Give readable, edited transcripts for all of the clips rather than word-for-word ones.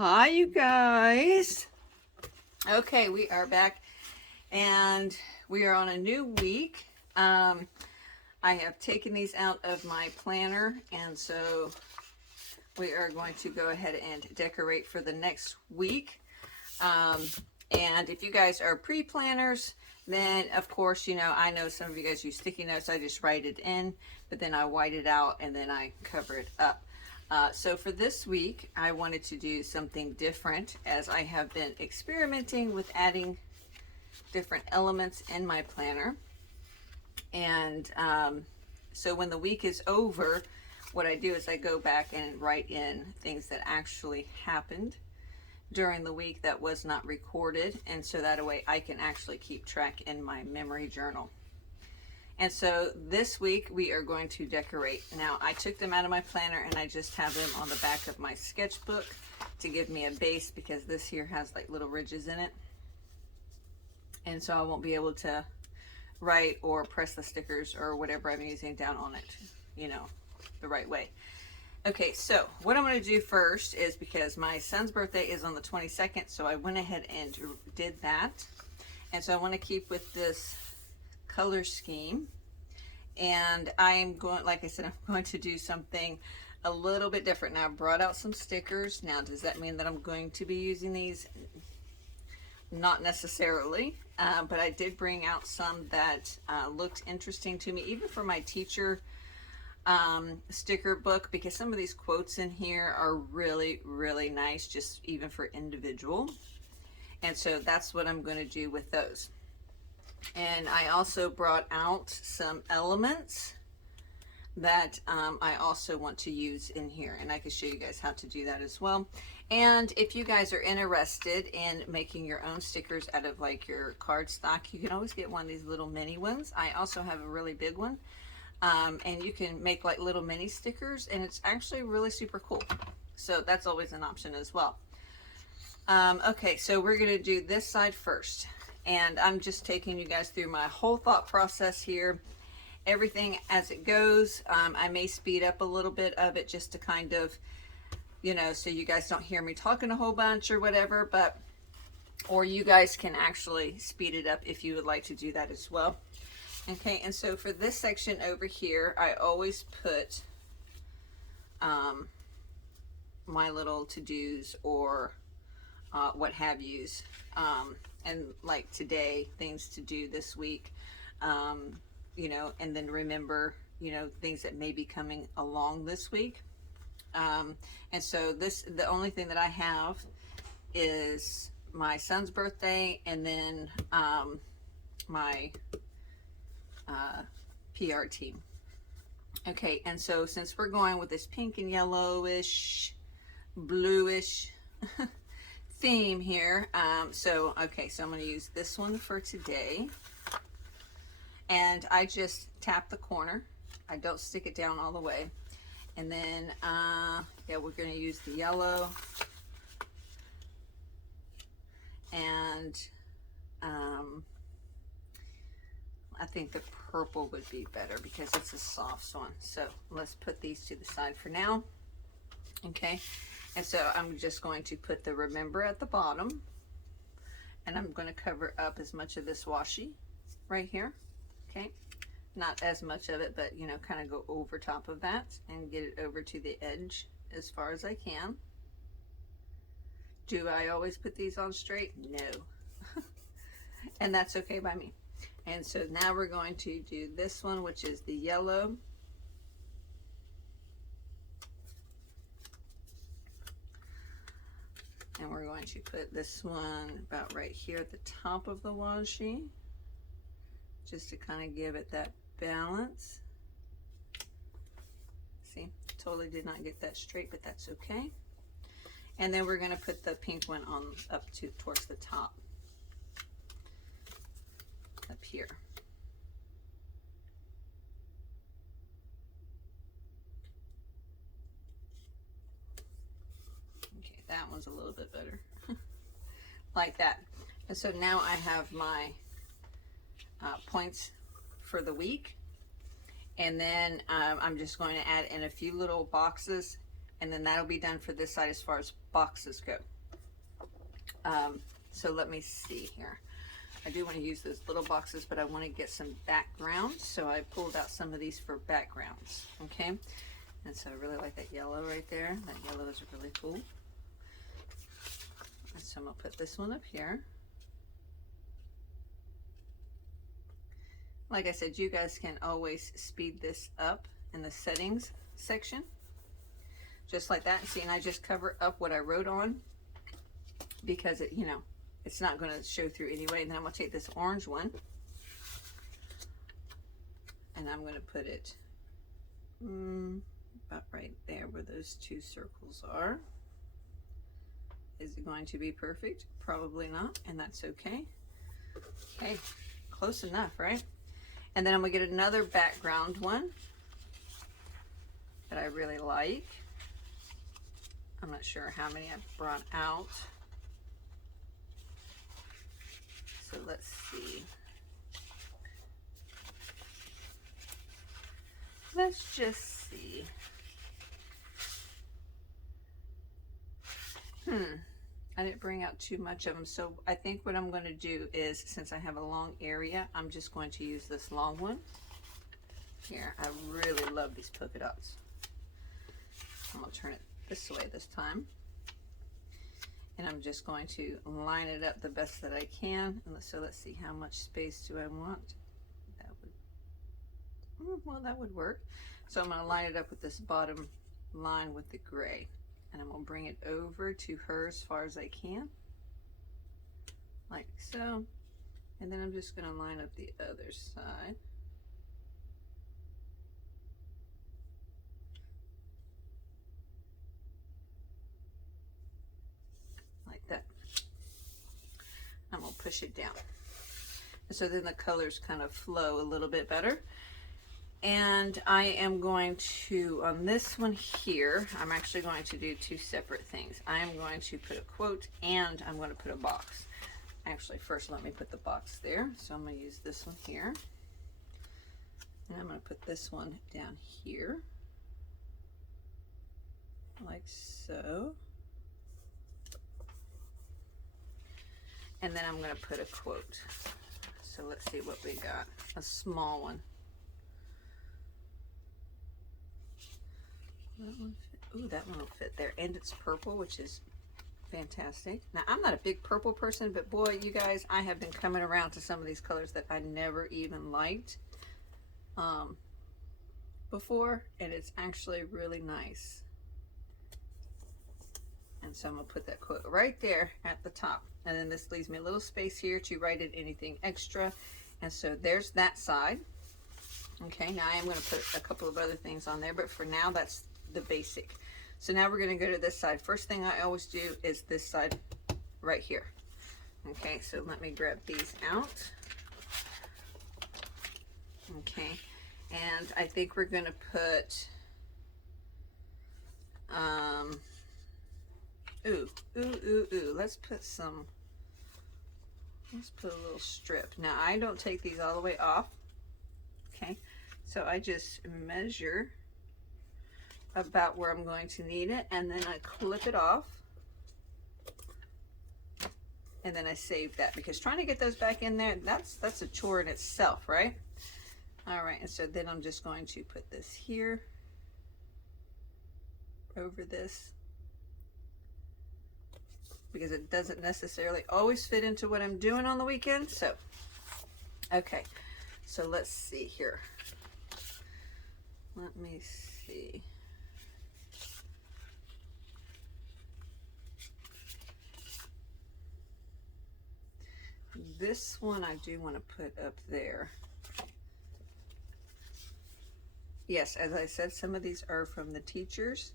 Hi, you guys. Okay, we are back and we are on a new week. I have taken these out of my planner, and so we are going to go ahead and decorate for the next week. Um, and if you guys are pre-planners, then of course, I know some of you guys use sticky notes. I just write it in, but then I white it out and then I cover it up. So for this week, I wanted to do something different as I have been experimenting with adding different elements in my planner. And so when the week is over, what I do is I go back and write in things that actually happened during the week that was not recorded. And so that way I can actually keep track in my memory journal. And so this week we are going to decorate. Now I took them out of my planner and I just have them on the back of my sketchbook to give me a base, because this here has like little ridges in it. And so I won't be able to write or press the stickers or whatever I'm using down on it, the right way. Okay, so what I'm going to do first is, because my son's birthday is on the 22nd, so I went ahead and did that. And so I want to keep with this color scheme, and I'm going, like I said, I'm going to do something a little bit different. Now I brought out some stickers. Now does that mean that I'm going to be using these? Not necessarily, but I did bring out some that looked interesting to me, even for my teacher sticker book, because some of these quotes in here are really, really nice, just even for individual. And so that's what I'm going to do with those. And I also brought out some elements that I also want to use in here, and I can show you guys how to do that as well. And if you guys are interested in making your own stickers out of like your cardstock, you can always get one of these little mini ones. I also have a really big one, and you can make like little mini stickers, and it's actually really super cool. So that's always an option as well. Okay, so we're going to do this side first. And I'm just taking you guys through my whole thought process here. Everything as it goes. I may speed up a little bit of it just to kind of, so you guys don't hear me talking a whole bunch or whatever, or you guys can actually speed it up if you would like to do that as well. Okay, and so for this section over here, I always put my little to-dos or what have yous. And like today, things to do this week, and then remember, things that may be coming along this week. And so the only thing that I have is my son's birthday, and then my PR team. Okay, and so since we're going with this pink and yellowish, bluish theme here, so I'm going to use this one for today, and I just tap the corner. I don't stick it down all the way. And then we're going to use the yellow, and I think the purple would be better because it's a soft one. So let's put these to the side for now. Okay, and so I'm just going to put the remember at the bottom, and I'm going to cover up as much of this washi right here. Okay, not as much of it, but kind of go over top of that and get it over to the edge as far as I can. Do I always put these on straight? No. And that's okay by me. And so now we're going to do this one, which is the yellow. And we're going to put this one about right here at the top of the washi, just to kind of give it that balance. See, totally did not get that straight, but that's okay. And then we're going to put the pink one on up towards the top, up here. Okay, that one's a little bit better. Like that. And so now I have my points for the week, and then I'm just going to add in a few little boxes and then that'll be done for this side as far as boxes go. So let me see here. I do want to use those little boxes, but I want to get some backgrounds, so I pulled out some of these for backgrounds. Okay, and so I really like that yellow right there. That yellow is really cool. And so I'm gonna put this one up here. Like I said, you guys can always speed this up in the settings section, just like that. See, and I just cover up what I wrote on because it, you know, it's not going to show through anyway. And then I'm going to take this orange one and I'm going to put it about right there where those two circles are. Is it going to be perfect? Probably not, and that's okay. Okay, close enough, right? And then I'm going to get another background one that I really like. I'm not sure how many I've brought out. So let's see. Let's just see. I didn't bring out too much of them, so I think what I'm going to do is, since I have a long area, I'm just going to use this long one. Here, I really love these polka dots. I'm going to turn it this way this time. And I'm just going to line it up the best that I can. And so let's see, how much space do I want? That would, well, that would work. So I'm going to line it up with this bottom line with the gray. And I'm going to bring it over to her as far as I can, like so. And then I'm just going to line up the other side. Like that. I'm going to push it down. And so then the colors kind of flow a little bit better. And I am going to, on this one here, I'm actually going to do two separate things. I am going to put a quote and I'm going to put a box. Actually, first let me put the box there. So I'm going to use this one here. And I'm going to put this one down here. Like so. And then I'm going to put a quote. So let's see what we got. A small one. That one fit. Ooh, that one will fit there. And it's purple, which is fantastic. Now, I'm not a big purple person, but boy, you guys, I have been coming around to some of these colors that I never even liked before, and it's actually really nice. And so I'm going to put that quote right there at the top. And then this leaves me a little space here to write in anything extra. And so there's that side. Okay, now I am going to put a couple of other things on there, but for now, that's the basic. So now we're going to go to this side. First thing I always do is this side right here. Okay, so let me grab these out. Okay, and I think we're going to put let's put a little strip. Now I don't take these all the way off. Okay, so I just measure about where I'm going to need it, and then I clip it off, and then I save that, because trying to get those back in there, that's a chore in itself, right? All right, and so then I'm just going to put this here over this, because it doesn't necessarily always fit into what I'm doing on the weekend. So okay, so let's see here. Let me see. This one I do want to put up there. Yes, as I said, some of these are from the teachers,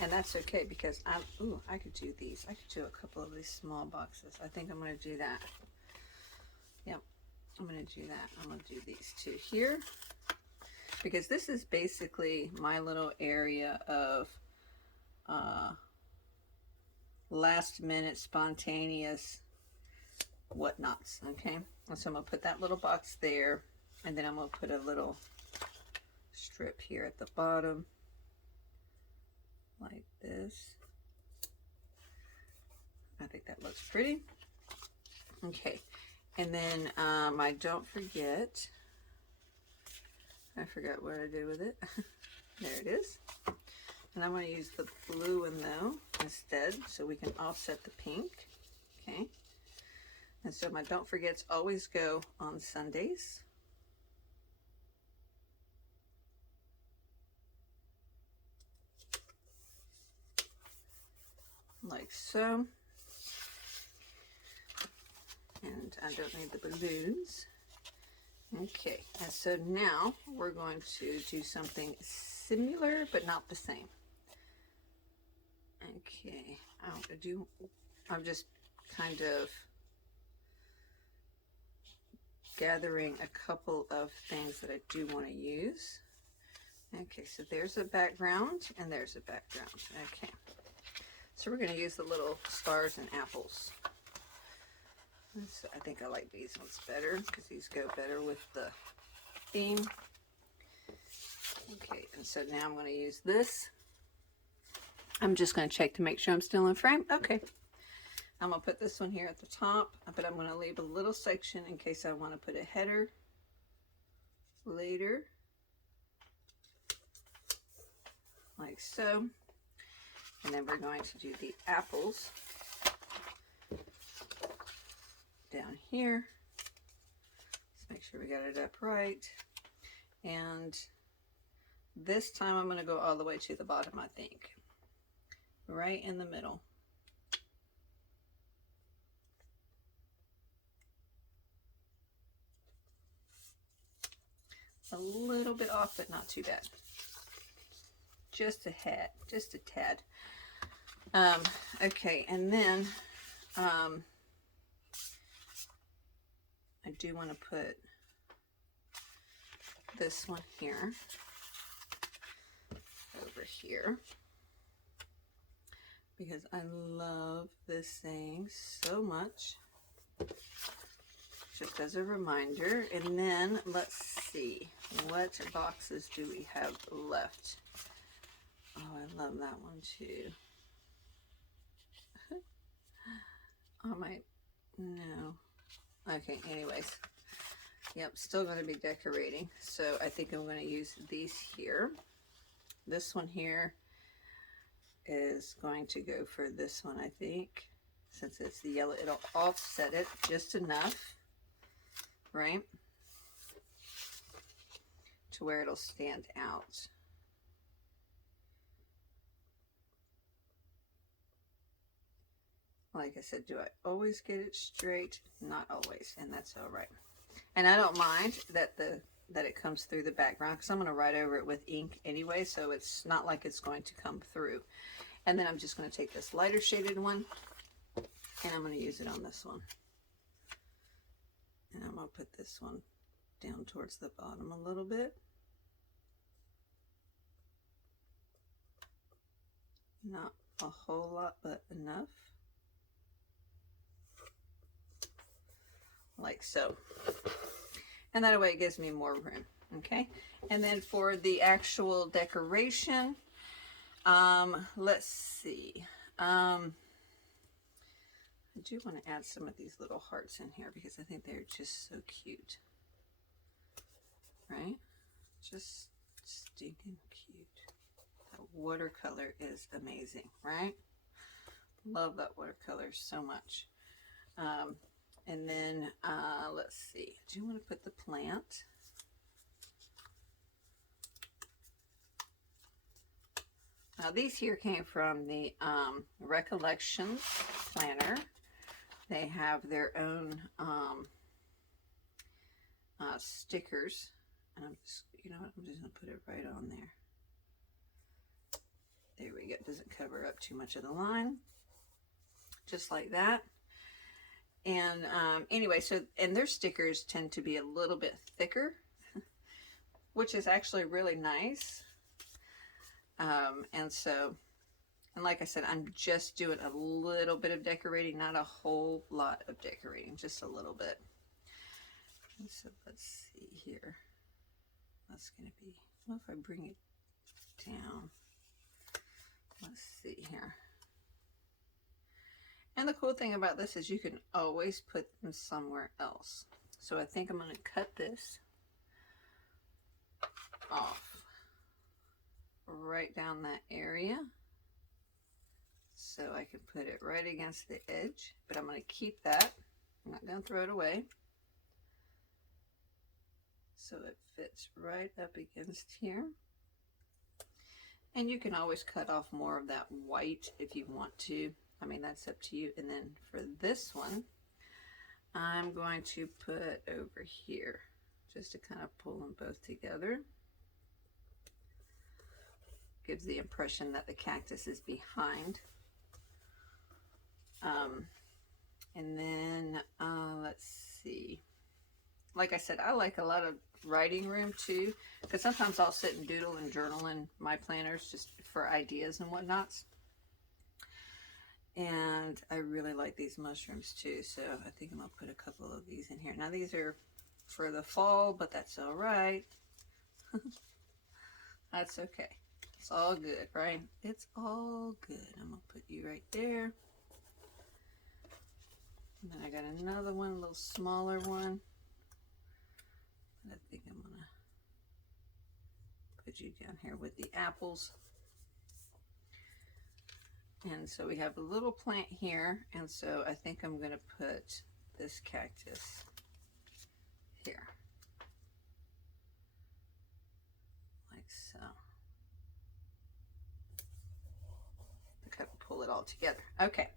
and that's okay, because I could do these. I could do a couple of these small boxes. I think I'm going to do that. Yep, I'm going to do that. I'm going to do these two here, because this is basically my little area of last minute spontaneous whatnots. Okay, and so I'm going to put that little box there, and then I'm going to put a little strip here at the bottom, like this. I think that looks pretty. Okay, and then I don't forget, I forgot what I did with it. There it is. And I'm going to use the blue one though instead, so we can offset the pink. Okay. And so my don't forgets always go on Sundays. Like so. And I don't need the balloons. Okay, and so now we're going to do something similar but not the same. Okay, I'm just kind of gathering a couple of things that I do want to use. Okay, so there's a background and there's a background. Okay, so we're going to use the little stars and apples. I think I like these ones better because these go better with the theme. Okay, and so now I'm going to use this. I'm just going to check to make sure I'm still in frame. Okay. I'm going to put this one here at the top, but I'm going to leave a little section in case I want to put a header later. Like so. And then we're going to do the apples down here. Let's make sure we got it up right. And this time I'm going to go all the way to the bottom, I think. Right in the middle. A little bit off, but not too bad. Just a tad. Okay, and then I do want to put this one here over here because I love this thing so much. Just as a reminder. And then let's see, what boxes do we have left? Oh, I love that one too. I might, no. Okay, anyways. Yep, still going to be decorating. So I think I'm going to use these here. This one here is going to go for this one, I think. Since it's the yellow, it'll offset it just enough, right? To where it'll stand out. Like I said, do I always get it straight? Not always, and that's all right. And I don't mind that it comes through the background because I'm going to write over it with ink anyway, so it's not like it's going to come through. And then I'm just going to take this lighter shaded one and I'm going to use it on this one. And I'm going to put this one down towards the bottom a little bit. Not a whole lot, but enough. Like so. And that way it gives me more room. Okay. And then for the actual decoration, let's see. I do want to add some of these little hearts in here because I think they're just so cute. Right? Just stinking cute. That watercolor is amazing, right? Love that watercolor so much. And then, let's see. I do want to put the plant. Now, these here came from the Recollections planner. They have their own stickers. And I'm just, you know what? I'm just going to put it right on there. There we go. It doesn't cover up too much of the line. Just like that. And anyway, so, and their stickers tend to be a little bit thicker, which is actually really nice. And so, and like I said, I'm just doing a little bit of decorating, not a whole lot of decorating, just a little bit. And so let's see here. That's going to be, well, if I bring it down let's see here. And the cool thing about this is you can always put them somewhere else. So I think I'm going to cut this off right down that area so I can put it right against the edge, but I'm going to keep that. I'm not going to throw it away. So it fits right up against here. And you can always cut off more of that white if you want to. I mean, that's up to you. And then for this one, I'm going to put over here just to kind of pull them both together. Gives the impression that the cactus is behind. And then let's see. Like I said, I like a lot of writing room too, because sometimes I'll sit and doodle and journal in my planners just for ideas and whatnots. And I really like these mushrooms too, so I think I'm gonna put a couple of these in here. Now these are for the fall, but that's all right. That's okay. It's all good, right? It's all good. I'm gonna put you right there. And then I got another one, a little smaller one. I think I'm gonna put you down here with the apples. And so we have a little plant here, and so I think I'm gonna put this cactus here, like so. I kind of pull it all together. Okay.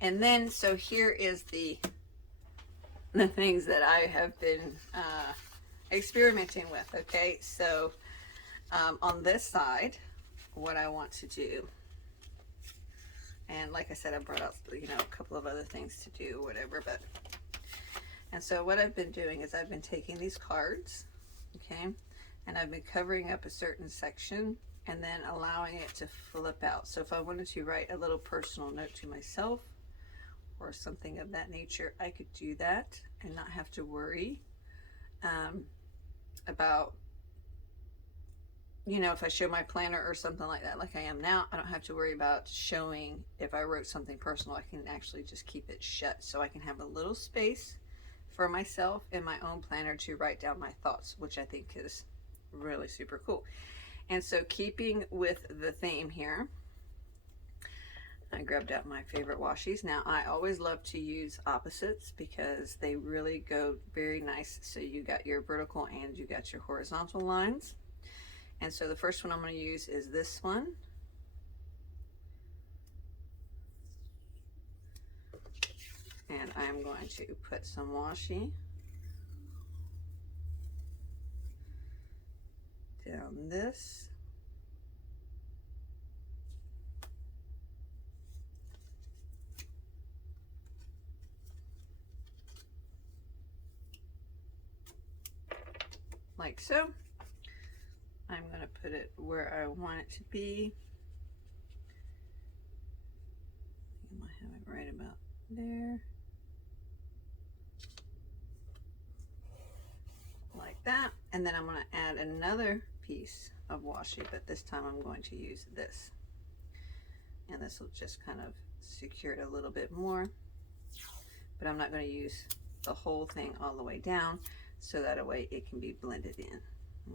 And then, so here is the things that I have been experimenting with. Okay, so on this side, what I want to do, and like I said, I brought out, you know, a couple of other things to do, whatever, but, and so what I've been doing is I've been taking these cards, okay, and I've been covering up a certain section and then allowing it to flip out. So if I wanted to write a little personal note to myself or something of that nature, I could do that and not have to worry about, you know, if I show my planner or something like that, like I am now, I don't have to worry about showing if I wrote something personal. I can actually just keep it shut, so I can have a little space for myself in my own planner to write down my thoughts, which I think is really super cool. And so keeping with the theme here, I grabbed out my favorite washies. Now I always love to use opposites because they really go very nice. So you got your vertical and you got your horizontal lines. And so the first one I'm going to use is this one. And I'm going to put some washi down this. Like so. I'm going to put it where I want it to be. I might have it right about there. Like that. And then I'm going to add another piece of washi, but this time I'm going to use this. And this will just kind of secure it a little bit more. But I'm not going to use the whole thing all the way down, so that way it can be blended in.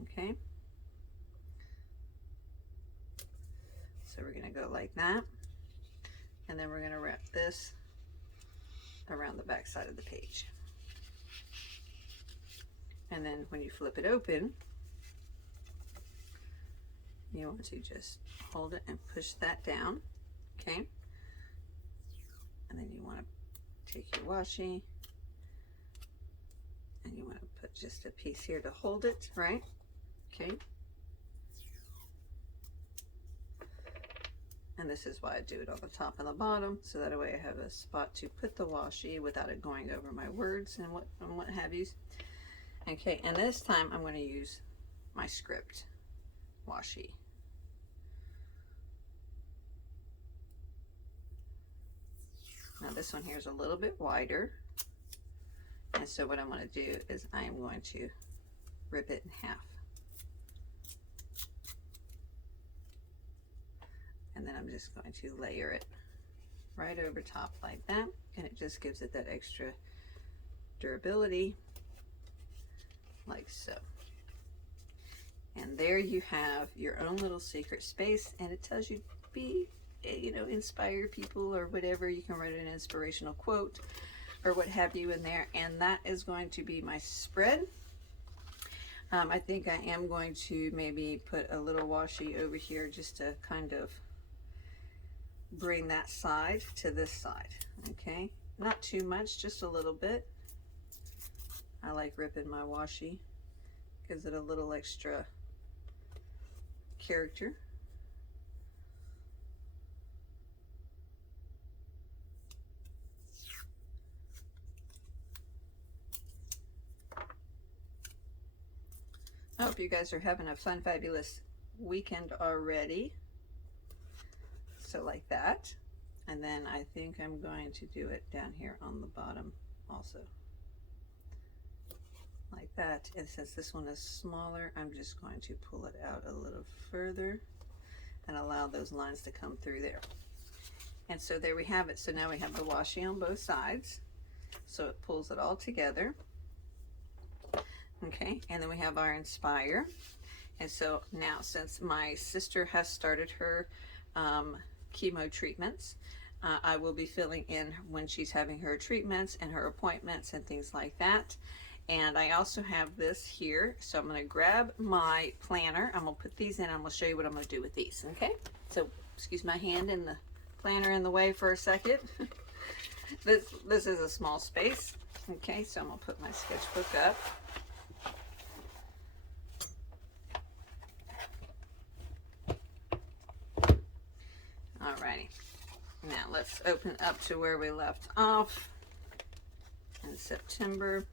Okay? So we're going to go like that, and then we're going to wrap this around the back side of the page. And then when you flip it open, you want to just hold it and push that down, okay? And then you want to take your washi, and you want to put just a piece here to hold it, right? Okay. And this is why I do it on the top and the bottom, so that way I have a spot to put the washi without it going over my words and what have you. Okay, and this time I'm going to use my script washi. Now this one here is a little bit wider, and so what I'm going to do is I am going to rip it in half. And then I'm just going to layer it right over top like that, and it just gives it that extra durability, like so. And there you have your own little secret space, and it tells you be, you know, inspire people or whatever. You can write an inspirational quote or what have you in there, and that is going to be my spread. I think I am going to maybe put a little washi over here just to kind of bring that side to this side. Okay, not too much, just a little bit. I like ripping my washi, gives it a little extra character. I hope you guys are having a fun, fabulous weekend already. So like that. And then I think I'm going to do it down here on the bottom also. Like that. And since this one is smaller, I'm just going to pull it out a little further and allow those lines to come through there. And so there we have it. So now we have the washi on both sides. So it pulls it all together. Okay, and then we have our Inspire. And so now, since my sister has started her chemo treatments, I will be filling in when she's having her treatments and her appointments and things like that. And I also have this here, so I'm going to grab my planner. I'm going to put these in. I'm going to show you what I'm going to do with these. Okay, so excuse my hand and the planner in the way for a second. This is a small space. Okay, so I'm going to put my sketchbook up. Alrighty, now let's open up to where we left off in September.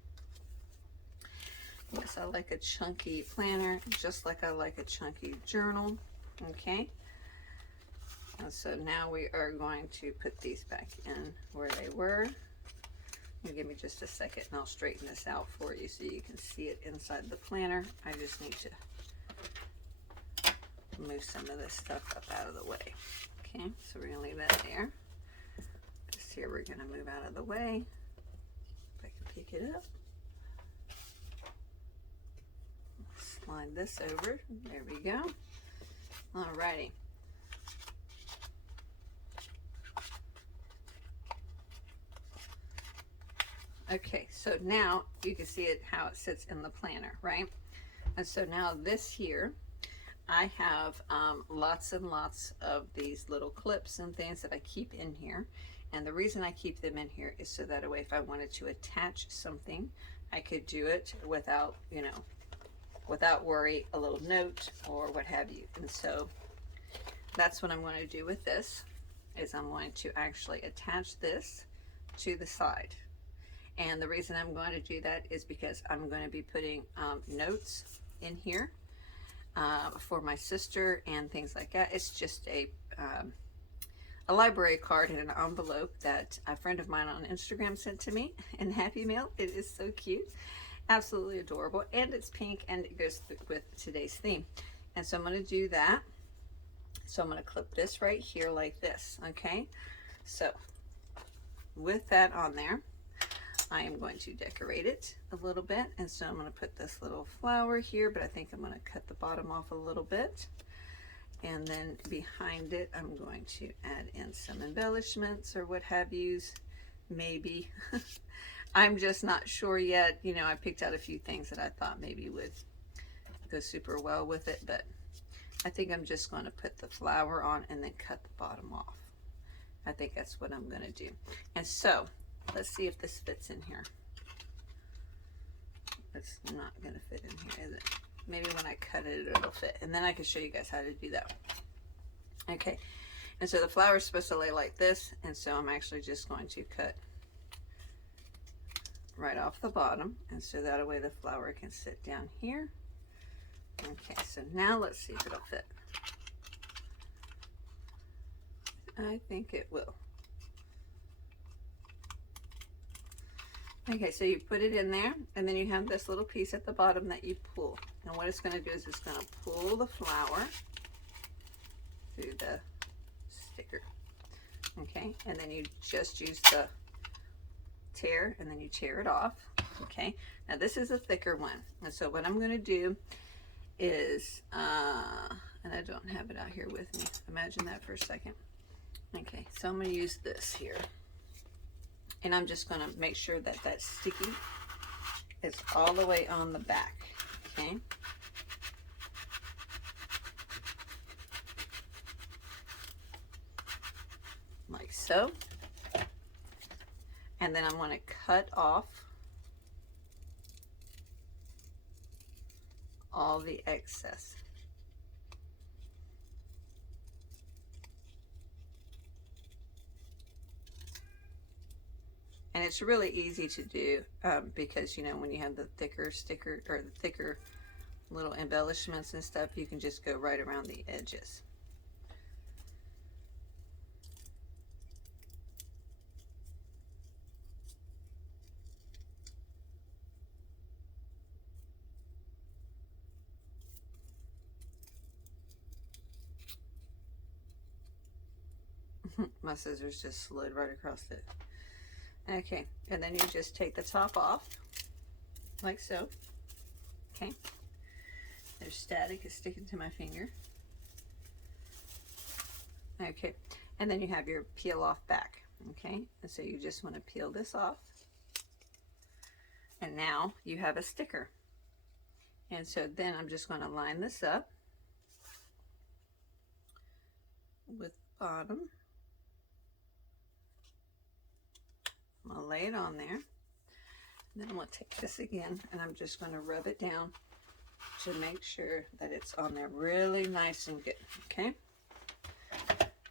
Yes, I like a chunky planner, just like I like a chunky journal. Okay, and so now we are going to put these back in where they were. Give me just a second and I'll straighten this out for you so you can see it inside the planner. I just need to move some of this stuff up out of the way. Okay, so we're going to leave that there. Just here we're going to move out of the way. If I can pick it up. Slide this over. There we go. Alrighty. Okay, so now you can see it how it sits in the planner, right? And so now this here, I have lots and lots of these little clips and things that I keep in here. And the reason I keep them in here is so that way if I wanted to attach something, I could do it without, you know, without worry, a little note or what have you. And so that's what I'm going to do with this, is I'm going to actually attach this to the side. And the reason I'm going to do that is because I'm going to be putting notes in here for my sister and things like that. It's just a library card in an envelope that a friend of mine on Instagram sent to me in Happy Mail. It is so cute, absolutely adorable, and it's pink and it goes with today's theme. And so I'm going to do that. So I'm going to clip this right here like this. Okay, so with that on there, I am going to decorate it a little bit. And so I'm going to put this little flower here, but I think I'm going to cut the bottom off a little bit. And then behind it, I'm going to add in some embellishments or what have yous, maybe. I'm just not sure yet. You know, I picked out a few things that I thought maybe would go super well with it, but I think I'm just going to put the flower on and then cut the bottom off. I think that's what I'm going to do. And so let's see if this fits in here. It's not going to fit in here, is it? Maybe when I cut it, it'll fit. And then I can show you guys how to do that. Okay. And so the flower is supposed to lay like this. And so I'm actually just going to cut right off the bottom. And so that way the flower can sit down here. Okay. So now let's see if it'll fit. I think it will. Okay, so you put it in there, and then you have this little piece at the bottom that you pull. And what it's going to do is it's going to pull the flower through the sticker. Okay, and then you just use the tear, and then you tear it off. Okay, now this is a thicker one, and so what I'm going to do is, and I don't have it out here with me. Imagine that for a second. Okay, so I'm going to use this here, and I'm just going to make sure that that sticky is all the way on the back. Okay. Like so. And then I'm going to cut off all the excess. And it's really easy to do because, you know, when you have the thicker sticker or the thicker little embellishments and stuff, you can just go right around the edges. My scissors just slid right across it. Okay, and then you just take the top off, like so. Okay, there's static, it's sticking to my finger. Okay, and then you have your peel off back. Okay, and so you just want to peel this off. And now you have a sticker. And so then I'm just going to line this up with the bottom. I'm going to lay it on there. And then I'm going to take this again and I'm just going to rub it down to make sure that it's on there really nice and good. Okay?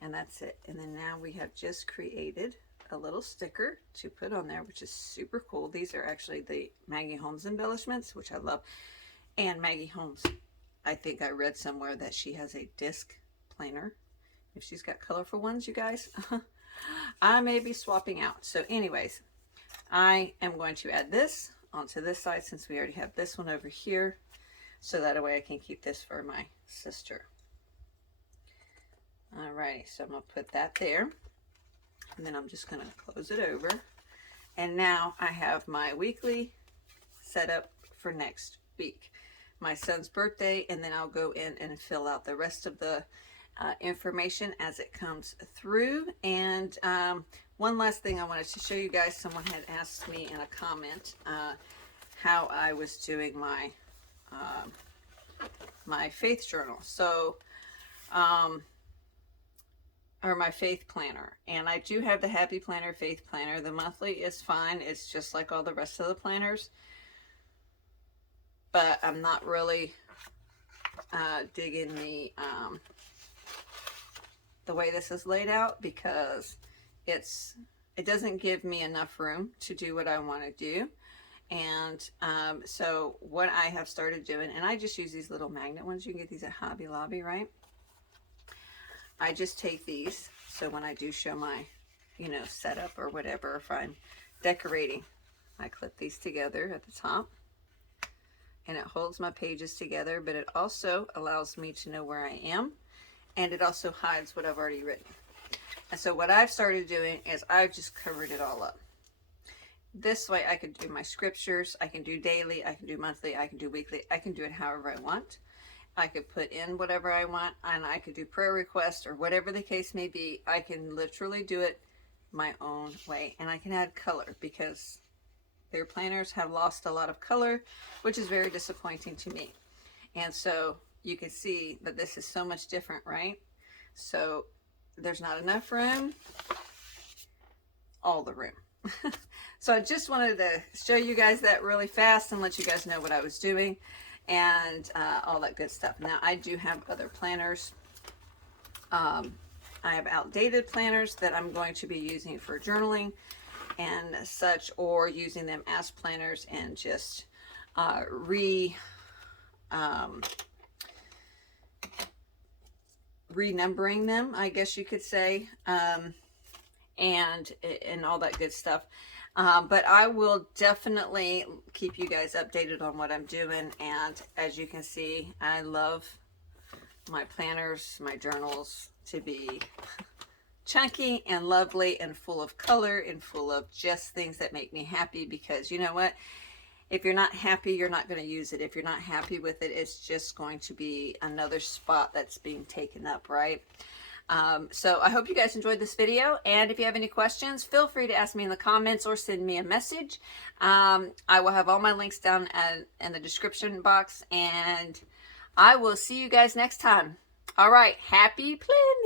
And that's it. And then now we have just created a little sticker to put on there, which is super cool. These are actually the Maggie Holmes embellishments, which I love. And Maggie Holmes, I think I read somewhere that she has a disc planner. If she's got colorful ones, you guys, I may be swapping out. So anyways, I am going to add this onto this side since we already have this one over here. So that way I can keep this for my sister. Alrighty, so I'm going to put that there. And then I'm just going to close it over. And now I have my weekly setup for next week. My son's birthday, and then I'll go in and fill out the rest of the information as it comes through. And one last thing I wanted to show you guys, someone had asked me in a comment how I was doing my my faith journal. So or my faith planner, and I do have the Happy Planner, Faith Planner. The monthly is fine, it's just like all the rest of the planners, but I'm not really digging the way this is laid out, because it doesn't give me enough room to do what I want to do. And so what I have started doing, and I just use these little magnet ones, you can get these at Hobby Lobby, right? I just take these, so when I do show my, you know, setup or whatever, if I'm decorating, I clip these together at the top, and it holds my pages together, but it also allows me to know where I am, and it also hides what I've already written. And so what I've started doing is I've just covered it all up. This way I can do my scriptures, I can do daily, I can do monthly, I can do weekly, I can do it however I want. I could put in whatever I want, and I could do prayer requests or whatever the case may be. I can literally do it my own way, and I can add color because their planners have lost a lot of color, which is very disappointing to me. And so you can see that this is so much different, right? So there's not enough room, all the room. So I just wanted to show you guys that really fast and let you guys know what I was doing. And all that good stuff. Now I do have other planners. I have outdated planners that I'm going to be using for journaling and such, or using them as planners and just renumbering them, I guess you could say, and all that good stuff. But I will definitely keep you guys updated on what I'm doing. And as you can see, I love my planners, my journals to be chunky and lovely and full of color and full of just things that make me happy, because you know what? If you're not happy, you're not going to use it. If you're not happy with it, it's just going to be another spot that's being taken up, right? So I hope you guys enjoyed this video, and if you have any questions, feel free to ask me in the comments or send me a message. I will have all my links down in the description box, and I will see you guys next time. All right, happy planning!